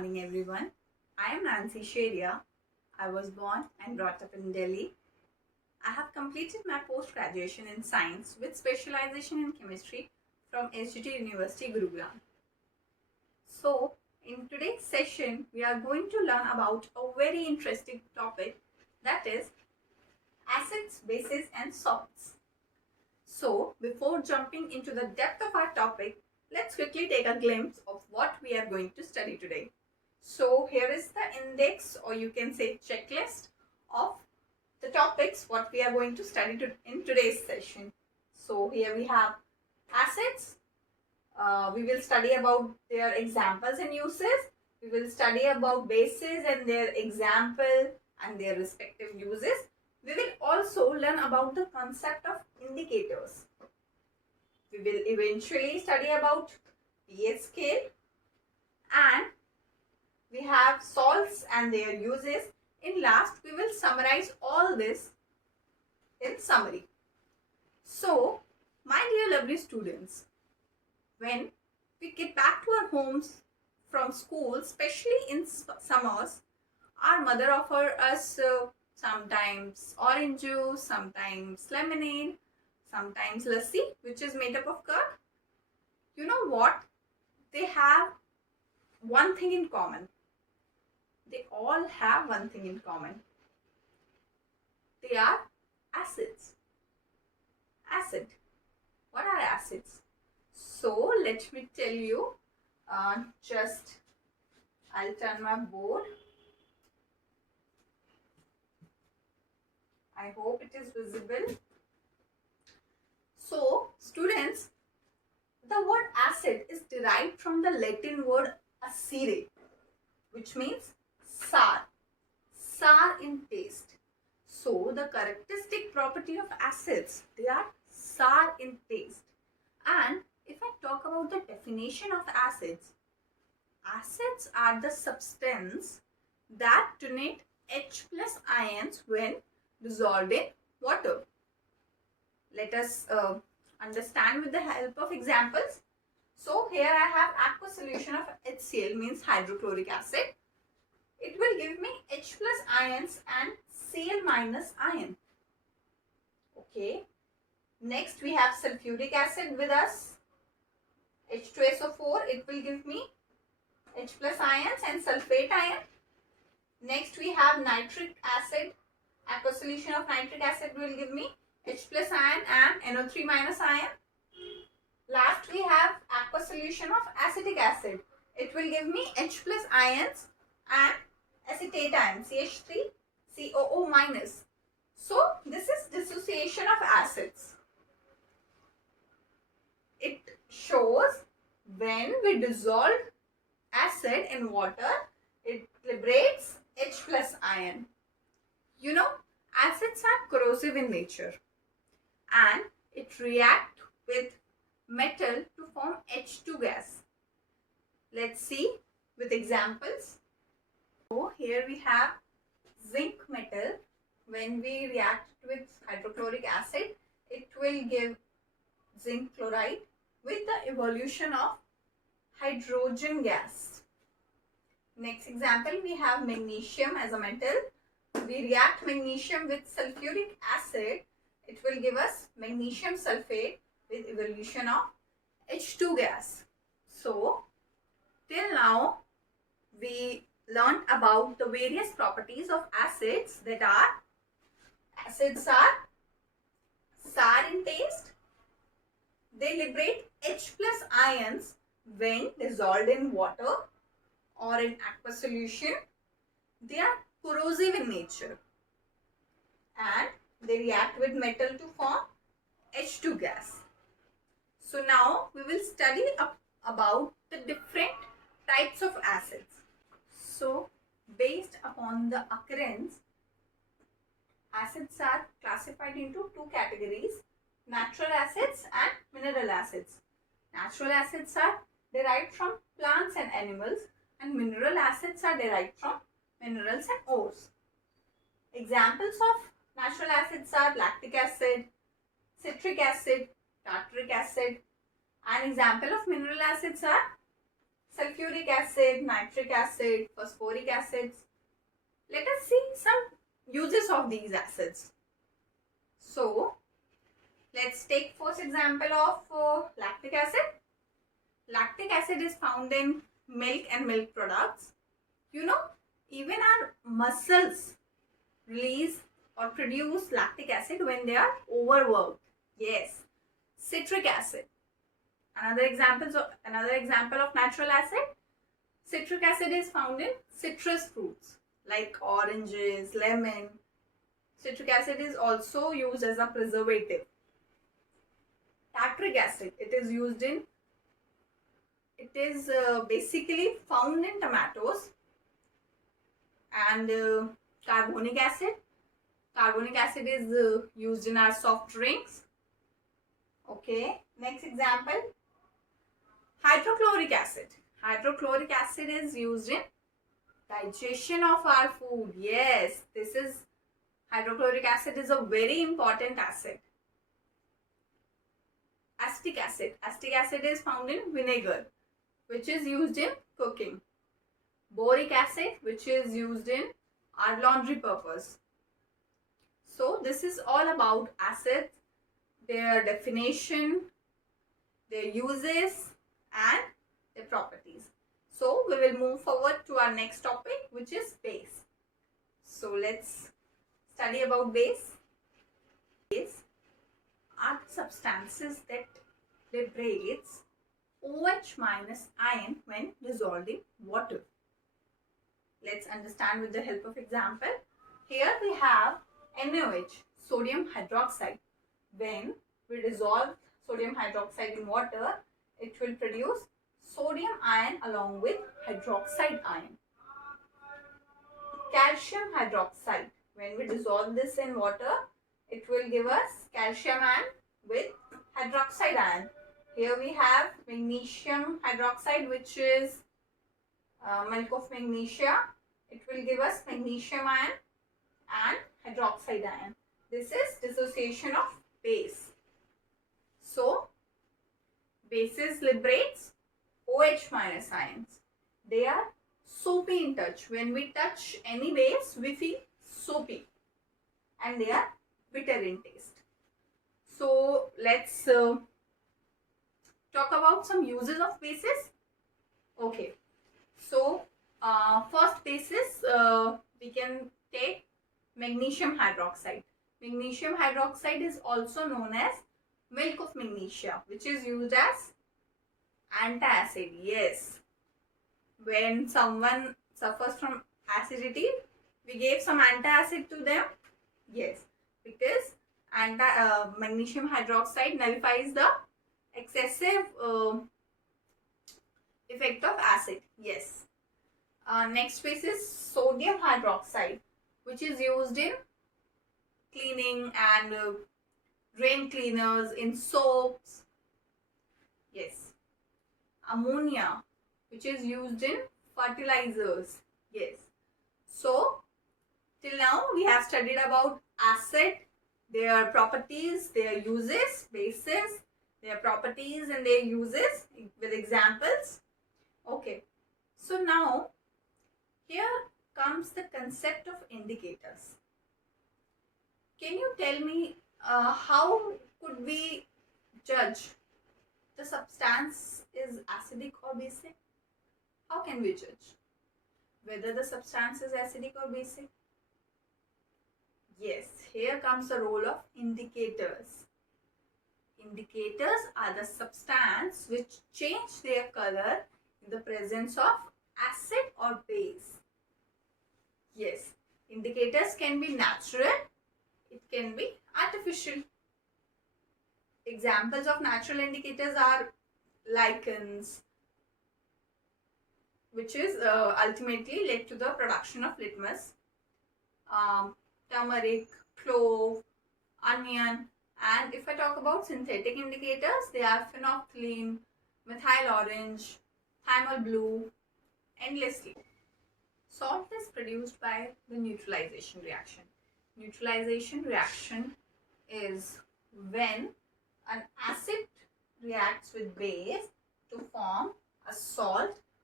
morning, everyone. I am 𝐁𝐨𝐤𝐤. I was born and brought up in Delhi. I have completed my post-graduation in science with specialization in chemistry from 𝐻𝐺T University, Gurugram. So, in today's session, we are going to learn about a very interesting topic, that is acids, bases and salts. So, before jumping into the depth of our topic, let's quickly take a glimpse of what we are going to study today. So, here is the index, or you can say checklist of the topics what we are going to study in today's session. So, here we have acids. We will study about their examples and uses. We will study about bases and their example and their respective uses. We will also learn about the concept of indicators. We will eventually study about pH scale, and we have salts and their uses. In last, we will summarize all this in summary. So, my dear lovely students, when we get back to our homes from school, especially in summers, our mother offers us sometimes orange juice, sometimes lemonade, sometimes lassi, which is made up of curd. You know what? They have one thing in common. They all have one thing in common. They are acids. Acid. What are acids? So, let me tell you. I'll turn my board. I hope it is visible. So, students, the word acid is derived from the Latin word acere, which means sour in taste. So, the characteristic property of acids, they are sour in taste. And if I talk about the definition of acids, acids are the substance that donate H plus ions when dissolved in water. Let us understand with the help of examples. So, here I have aqueous solution of HCl, means hydrochloric acid. It will give me H plus ions and Cl minus ion. Okay. Next, we have sulfuric acid with us. H2SO4, it will give me H plus ions and sulfate ion. Next, we have nitric acid. Aqueous solution of nitric acid will give me H plus ion and NO3 minus ion. Last, we have aqueous solution of acetic acid. It will give me H plus ions and acetate ion, CH3COO minus. So, this is dissociation of acids. It shows when we dissolve acid in water, it liberates H plus ion. You know, acids are corrosive in nature and it reacts with metal to form H2 gas. Let's see with examples. So, here we have zinc metal. When we react with hydrochloric acid, it will give zinc chloride with the evolution of hydrogen gas. Next example, we have magnesium as a metal. We react magnesium with sulfuric acid. It will give us magnesium sulfate with evolution of H2 gas. So, till now, we learned about the various properties of acids, that are acids are sour in taste. They liberate H plus ions when dissolved in water or in aqueous solution. They are corrosive in nature and they react with metal to form H2 gas. So now we will study about the different types of acids. So, based upon the occurrence, acids are classified into two categories: natural acids and mineral acids. Natural acids are derived from plants and animals, and mineral acids are derived from minerals and ores. Examples of natural acids are lactic acid, citric acid, tartaric acid. An example of mineral acids are sulfuric acid, nitric acid, phosphoric acids. Let us see some uses of these acids. So, let's take first example of lactic acid. Lactic acid is found in milk and milk products. You know, even our muscles release or produce lactic acid when they are overworked. Yes. Citric acid. Another example of natural acid. Citric acid is found in citrus fruits like oranges, lemon. Citric acid is also used as a preservative. Tartaric acid, it is basically found in tomatoes. And carbonic acid is used in our soft drinks. Okay, next example, hydrochloric acid. Hydrochloric acid is used in digestion of our food. Yes, hydrochloric acid is a very important acid. Acetic acid is found in vinegar, which is used in cooking. Boric acid, which is used in our laundry purpose. So this is all about acids, their definition, their uses and their properties. So we will move forward to our next topic, which is base. So let's study about base. Base are the substances that liberates OH minus ion when dissolved in water. Let's understand with the help of example. Here we have NaOH, sodium hydroxide. When we dissolve sodium hydroxide in water, it will produce sodium ion along with hydroxide ion. Calcium hydroxide. When we dissolve this in water, it will give us calcium ion with hydroxide ion. Here we have magnesium hydroxide, which is milk of magnesia. It will give us magnesium ion and hydroxide ion. This is dissociation of base. So, bases liberates OH minus ions. They are soapy in touch. When we touch any base, we feel soapy and they are bitter in taste. So, let's talk about some uses of bases. Okay. So, first basis we can take magnesium hydroxide. Magnesium hydroxide is also known as milk of magnesia, which is used as antacid. Yes. When someone suffers from acidity, we gave some antacid to them. Yes. Because magnesium hydroxide nullifies the excessive effect of acid. Yes. Next space is sodium hydroxide, which is used in cleaning and drain cleaners, in soaps. Yes. Ammonia, which is used in fertilizers. Yes. So, till now we have studied about acid, their properties, their uses, bases, their properties and their uses with examples. Okay. So now, here comes the concept of indicators. Can you tell me how could we judge the substance is acidic or basic? How can we judge whether the substance is acidic or basic? Yes, here comes the role of indicators. Indicators are the substance which change their color in the presence of acid or base. Yes, indicators can be natural, it can be artificial. Examples of natural indicators are lichens, which is ultimately led to the production of litmus, turmeric, clove, onion. And if I talk about synthetic indicators, they are phenolphthalein, methyl orange, thymol blue, endlessly. Salt is produced by the neutralization reaction. Neutralization reaction is when an acid reacts with base to form a salt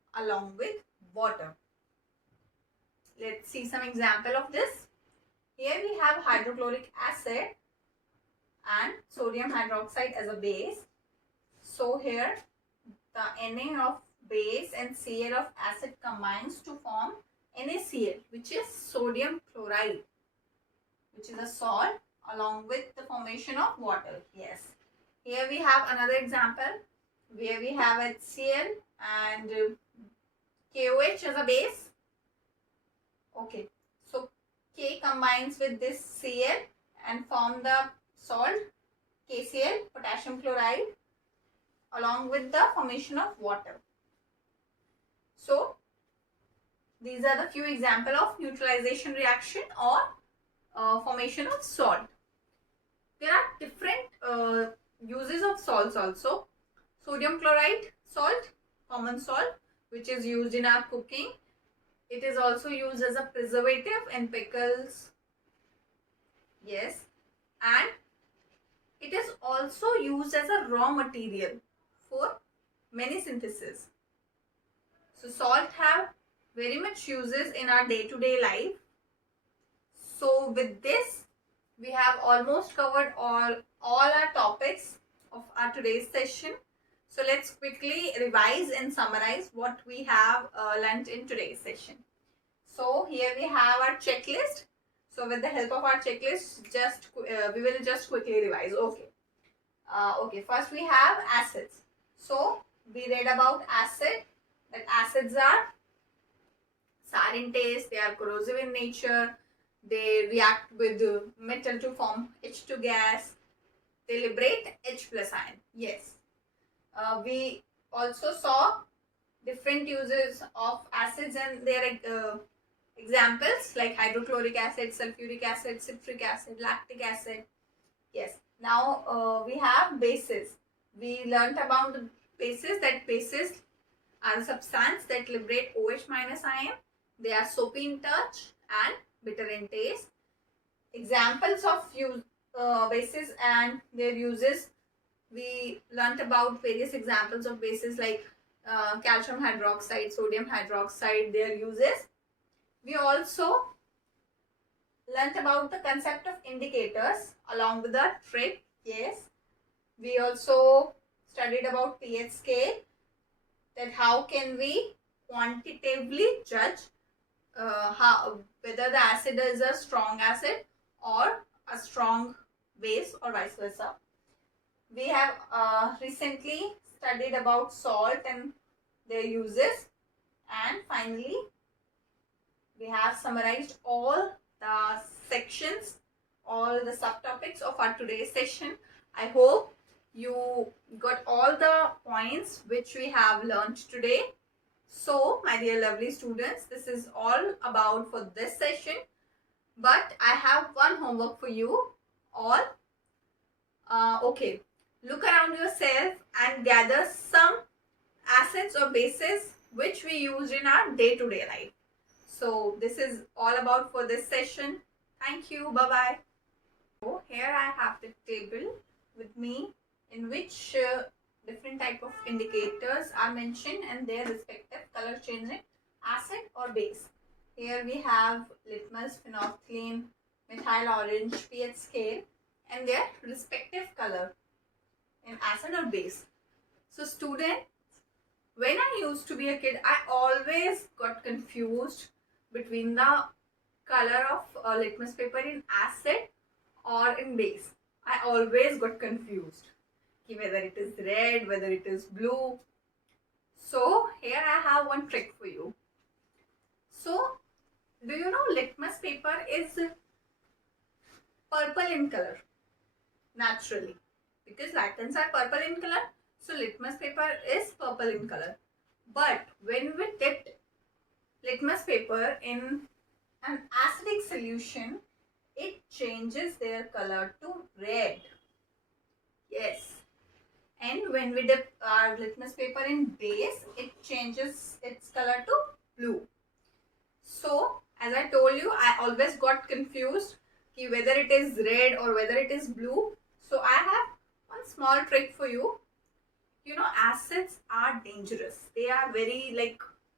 along with water. Let's see some example of this. Here we have hydrochloric acid and sodium hydroxide as a base. So here the Na of base and Cl of acid combines to form NaCl, which is sodium chloride, which is a salt, along with the formation of water. Yes. Here we have another example where we have HCl and KOH as a base. Okay. So K combines with this Cl and form the salt KCl, potassium chloride, along with the formation of water. So these are the few examples of neutralization reaction or formation of salt. There are different uses of salts also. Sodium chloride salt, common salt, which is used in our cooking. It is also used as a preservative in pickles. Yes. And it is also used as a raw material for many syntheses. So salt have very much uses in our day-to-day life. So with this, we have almost covered all our topics of our today's session. So let's quickly revise and summarize what we have learnt in today's session. So here we have our checklist. So with the help of our checklist, we will just quickly revise. Okay. Okay. First we have acids. So we read about acid. That acids are sour in taste. They are corrosive in nature. They react with metal to form H2 gas. They liberate H plus ion. Yes. We also saw different uses of acids and their examples like hydrochloric acid, sulfuric acid, citric acid, lactic acid. Yes. Now we have bases. We learnt about the bases. That bases are the substance that liberate OH minus ion. They are soapy in touch and bitter in taste. Examples of bases and their uses. We learnt about various examples of bases like calcium hydroxide, sodium hydroxide, their uses. We also learnt about the concept of indicators along with the trick. Yes. We also studied about pH scale, that how can we quantitatively judge whether the acid is a strong acid or a strong base or vice versa. We have recently studied about salt and their uses, and finally we have summarized all the sections, all the subtopics of our today's session. I hope you got all the points which we have learned today. So my dear lovely students, this is all about for this session, but I have one homework for you all. Okay, look around yourself and gather some acids or bases which we use in our day-to-day life. So this is all about for this session. Thank you. Bye-bye. So here I have the table with me in which different type of indicators are mentioned and their respective color changing acid or base. Here we have litmus, phenolphthalein, methyl orange, pH scale and their respective color in acid or base. So students, when I used to be a kid, I always got confused between the color of litmus paper in acid or in base. I always got confused whether it is red, whether it is blue. So here I have one trick for you. So do you know litmus paper is purple in color naturally, because lichens are purple in color. So litmus paper is purple in color. But when we dipped litmus paper in an acidic solution, it changes their color to red. Yes. And when we dip our litmus paper in base, it changes its color to blue. So as I told you, I always got confused whether it is red or whether it is blue. So I have one small trick for you. You know, acids are dangerous. They are very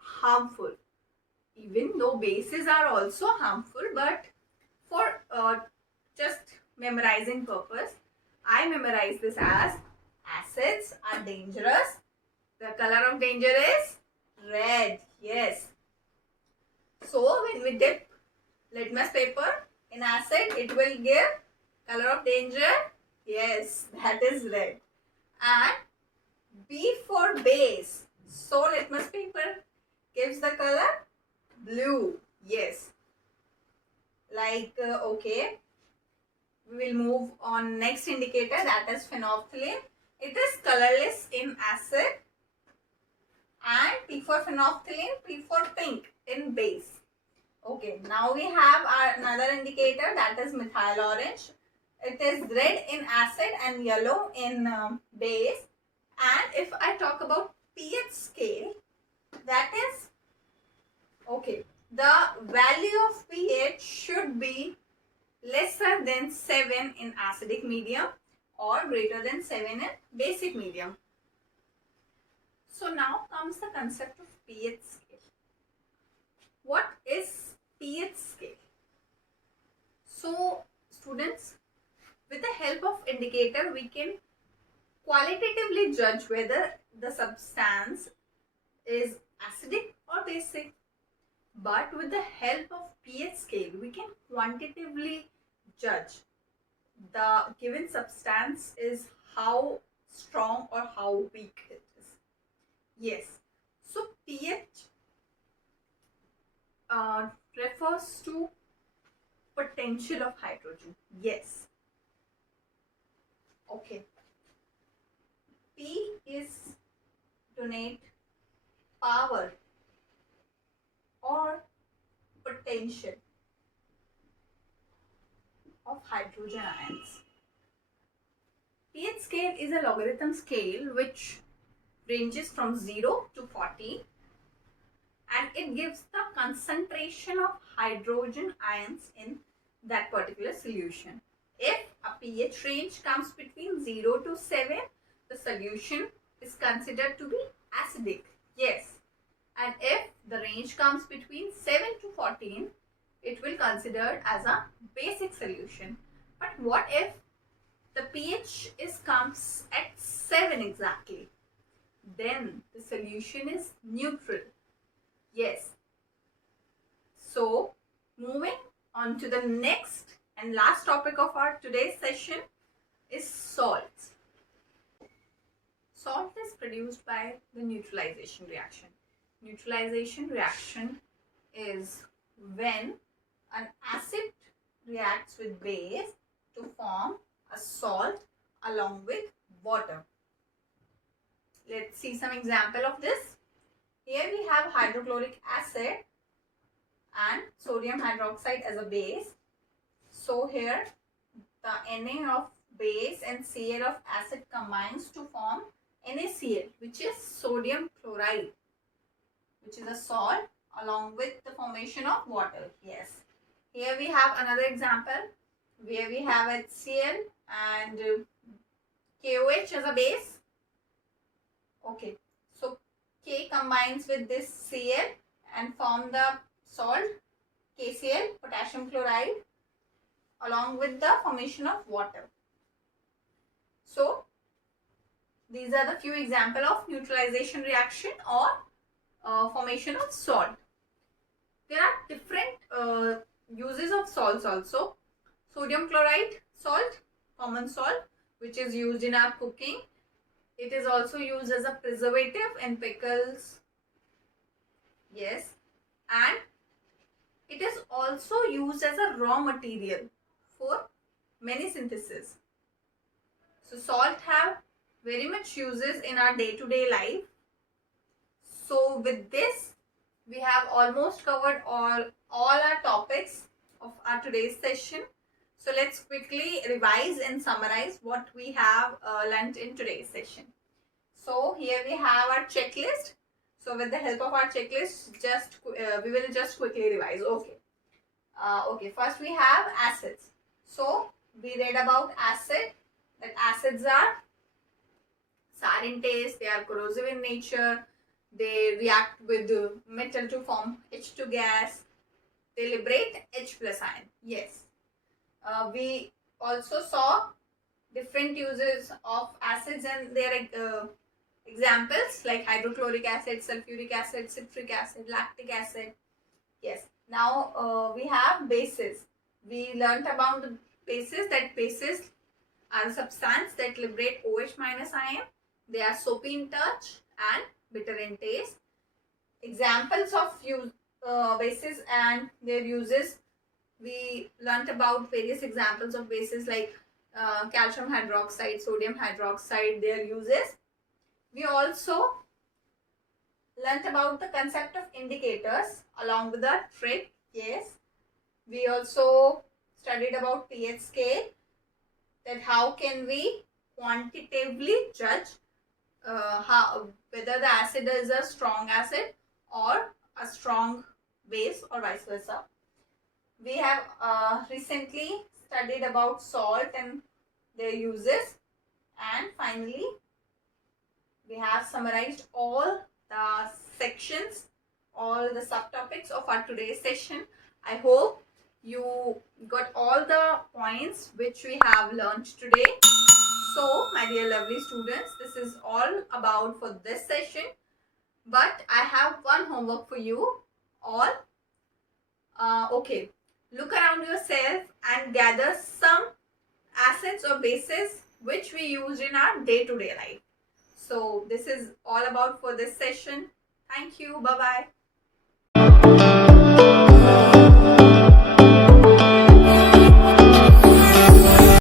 harmful. Even though bases are also harmful, but for just memorizing purpose, I memorize this as acids are dangerous. The color of danger is red. Yes. So when we dip litmus paper in acid, it will give color of danger. Yes, that is red. And B for base. So litmus paper gives the color blue. Yes. Like, okay. We will move on next indicator, that is phenolphthalein. It is colorless in acid. And P for phenolphthalein, P for pink in base. Okay, now we have another indicator, that is methyl orange. It is red in acid and yellow in base. And if I talk about pH scale, that is, okay, the value of pH should be lesser than 7 in acidic medium or greater than 7 in basic medium. So now comes the concept of pH scale. What is pH scale? So students, with the help of indicator, we can qualitatively judge whether the substance is acidic or basic. But with the help of pH scale, we can quantitatively judge the given substance is how strong or how weak it is. Yes. So pH refers to potential of hydrogen. Yes. Okay. P is denote power or potential of hydrogen ions. pH scale is a logarithm scale which ranges from 0 to 40, and it gives the concentration of hydrogen ions in that particular solution. If a pH range comes between 0 to 7, the solution is considered to be acidic. Yes. And if the range comes between 7 to 14, it will be considered as a basic solution. But what if the pH comes at 7 exactly? Then the solution is neutral. Yes. So moving on to the next and last topic of our today's session is salts. Salt is produced by the neutralization reaction. Neutralization reaction is when an acid reacts with base to form a salt along with water. Let's see some example of this. Here we have hydrochloric acid and sodium hydroxide as a base. So here the Na of base and Cl of acid combines to form NaCl, which is sodium chloride, which is a salt along with the formation of water. Yes. Here we have another example where we have HCl and KOH as a base. Okay. So K combines with this Cl and form the salt KCl, potassium chloride, along with the formation of water. So these are the few examples of neutralization reaction or formation of salt. There are different uses of salts also. Sodium chloride salt, common salt, which is used in our cooking. It is also used as a preservative in pickles. Yes. And it is also used as a raw material for many syntheses. So salt have very much uses in our day-to-day life. So with this, we have almost covered all our topics of our today's session. So let's quickly revise and summarize what we have learnt in today's session. So here we have our checklist. So with the help of our checklist, we will just quickly revise. Okay. Okay. First we have acids. So we read about acid. That acids are sour in taste. They are corrosive in nature. They react with the metal to form H2 gas. They liberate H plus ion. Yes. We also saw different uses of acids and their examples like hydrochloric acid, sulfuric acid, citric acid, lactic acid. Yes. Now we have bases. We learnt about the bases, that bases are a substance that liberate OH minus ion. They are soapy in touch and bitter in taste. Examples of bases and their uses. We learnt about various examples of bases like calcium hydroxide, sodium hydroxide, their uses. We also learnt about the concept of indicators along with the trick. Yes. We also studied about pH scale, that how can we quantitatively judge whether the acid is a strong acid or a strong base or vice versa. We have recently studied about salt and their uses, and finally we have summarized all the sections, all the subtopics of our today's session. I hope you got all the points which we have learned today. So, my dear lovely students, this is all about for this session. But I have one homework for you all. Okay, look around yourself and gather some acids or bases which we use in our day-to-day life. So, this is all about for this session. Thank you. Bye-bye.